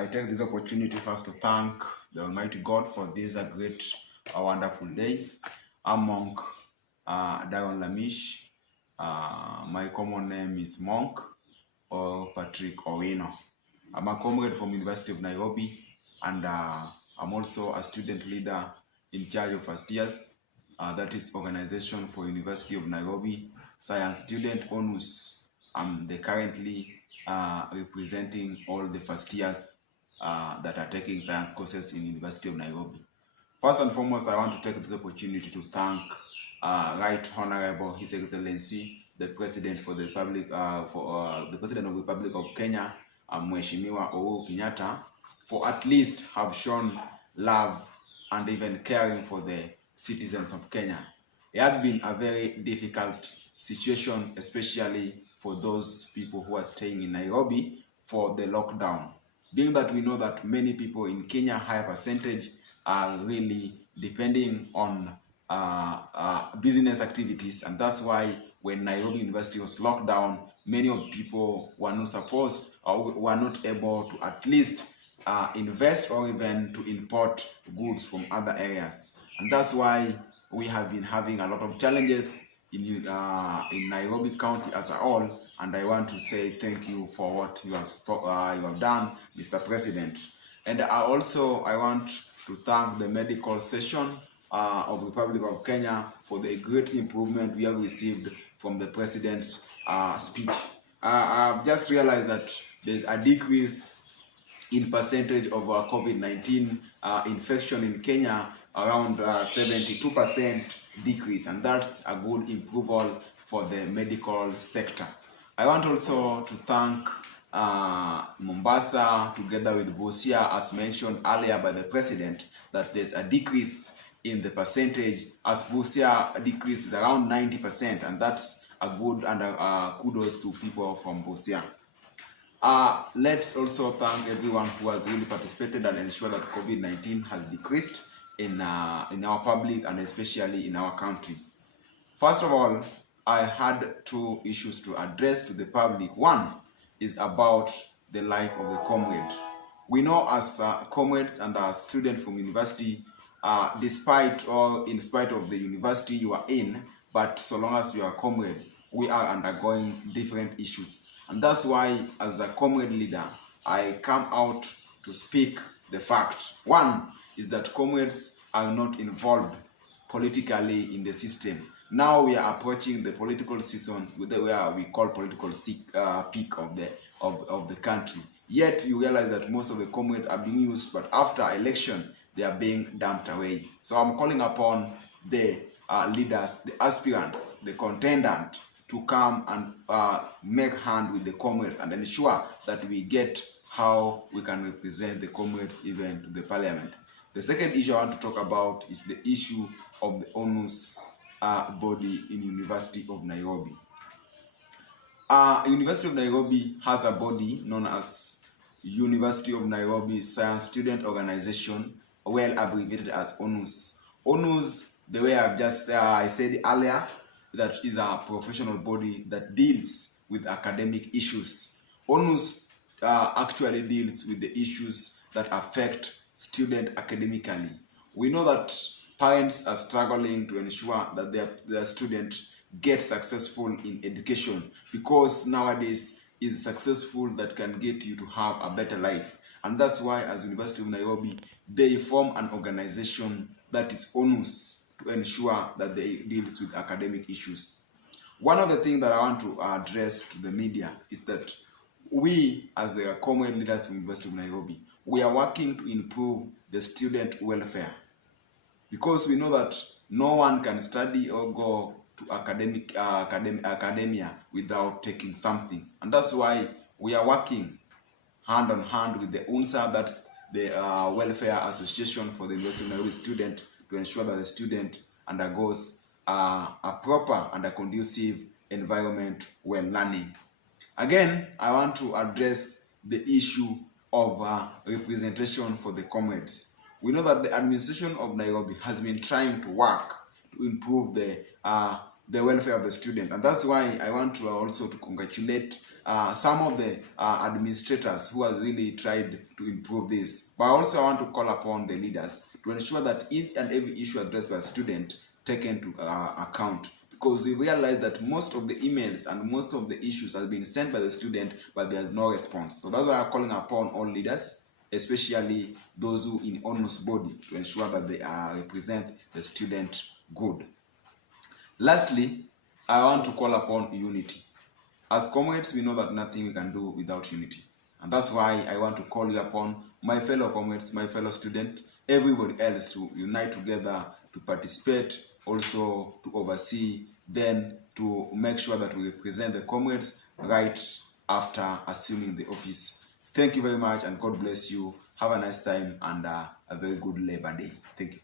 I take this opportunity first to thank the Almighty God for this great, wonderful day. I'm Monk Dagon Lamish. My common name is Monk or Patrick Owino. I'm a comrade from University of Nairobi, and I'm also a student leader in charge of first years. That is Organization for University of Nairobi Science Student Onus. I'm currently representing all the first years that are taking science courses in University of Nairobi. First and foremost, I want to take this opportunity to thank Right Honorable His Excellency, the President for the Republic, the President of the Republic of Kenya, Mheshimiwa Uhuru Kenyatta, for at least have shown love and even caring for the citizens of Kenya. It has been a very difficult situation, especially for those people who are staying in Nairobi for the lockdown. Being that we know that many people in Kenya, high percentage, are really depending on business activities, and that's why when Nairobi University was locked down, many of people were not supposed or were not able to at least invest or even to import goods from other areas, and that's why we have been having a lot of challenges in Nairobi County as a whole. And I want to say thank you for what you have done, Mr. President. And I want to thank the medical session of the Republic of Kenya for the great improvement we have received from the President's speech. I've just realized that there's a decrease in percentage of COVID-19 infection in Kenya, around 72% decrease, and that's a good improvement for the medical sector. I want also to thank Mombasa together with Busia, as mentioned earlier by the President, that there's a decrease in the percentage, as Busia decreased is around 90%, and that's a good and kudos to people from Busia. Let's also thank everyone who has really participated and ensure that COVID-19 has decreased in our public and especially in our country. First of all, I had two issues to address to the public. One is about the life of the comrade. We know as comrades and as students from university, despite or in spite of the university you are in, but so long as you are a comrade, we are undergoing different issues. And that's why, as a comrade leader, I come out to speak the fact. One is that comrades are not involved politically in the system. Now we are approaching the political season where we call political peak of the country. Yet you realize that most of the comrades are being used, but after election they are being dumped away. So I'm calling upon the leaders, the aspirants, the contendant to come and make hand with the comrades and ensure that we get how we can represent the comrades even to the parliament. The second issue I want to talk about is the issue of the onus body in University of Nairobi. University of Nairobi has a body known as University of Nairobi Science Student Organization, well abbreviated as ONUS. ONUS, the way I've just I said earlier, that is a professional body that deals with academic issues. ONUS actually deals with the issues that affect students academically. We know that parents are struggling to ensure that their students get successful in education, because nowadays is successful that can get you to have a better life. And that's why, as University of Nairobi, they form an organization that is ONUS to ensure that they deal with academic issues. One of the things that I want to address to the media is that we, as the comrade leaders from University of Nairobi, we are working to improve the student welfare, because we know that no one can study or go to academia without taking something. And that's why we are working hand on hand with the UNSA, that's the Welfare Association for the University of Nairobi student, to ensure that the student undergoes a proper and a conducive environment when learning. Again, I want to address the issue of representation for the comrades. We know that the administration of Nairobi has been trying to work to improve the the welfare of the student. And that's why I want to also to congratulate some of the administrators who has really tried to improve this. But also I want to call upon the leaders to ensure that each and every issue addressed by a student taken to account, because we realize that most of the emails and most of the issues have been sent by the student, but there's no response. So that's why I'm calling upon all leaders, especially those who in honors body, to ensure that they represent the student good. Lastly, I want to call upon unity. As comrades, we know that nothing we can do without unity. And that's why I want to call you upon my fellow comrades, my fellow students, everybody else to unite together, to participate, also to oversee, then to make sure that we represent the comrades right after assuming the office. Thank you very much, and God bless you. Have a nice time and a very good Labor Day. Thank you.